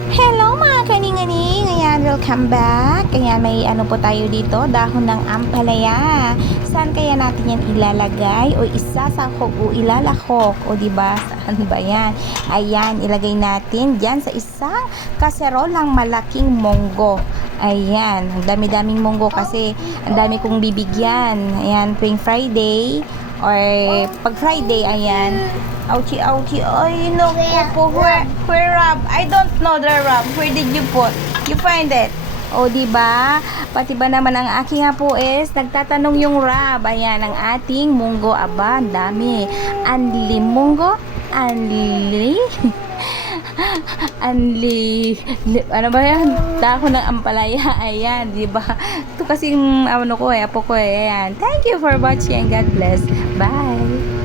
Hello mga kaninganing! Ayan, welcome back. Ayan, may ano po tayo dito, dahon ng ampalaya. Saan kaya natin yan ilalagay? O isasakog o ilalakok? O diba, saan ba yan? Ayan, ilagay natin dyan sa isang kaserolang malaking monggo. Ayan, ang dami-daming monggo kasi ang dami kong bibigyan. Ayan, tuwing Friday or pag Friday, ayan. Ouchie, ouchie. Ay, no po. Where Rob? I don't know the Rob. Where did you put? You find it? O, diba? Pati ba naman ang aking apo is nagtatanong yung Rob. Ayan, ang ating munggo. Aba, ang dami. Anli munggo? Anli? Ano ba yan? Dahon ng ampalaya. Ayan, diba? Ito kasing ano ko apo ko Ayan. Thank you for watching. God bless. Bye.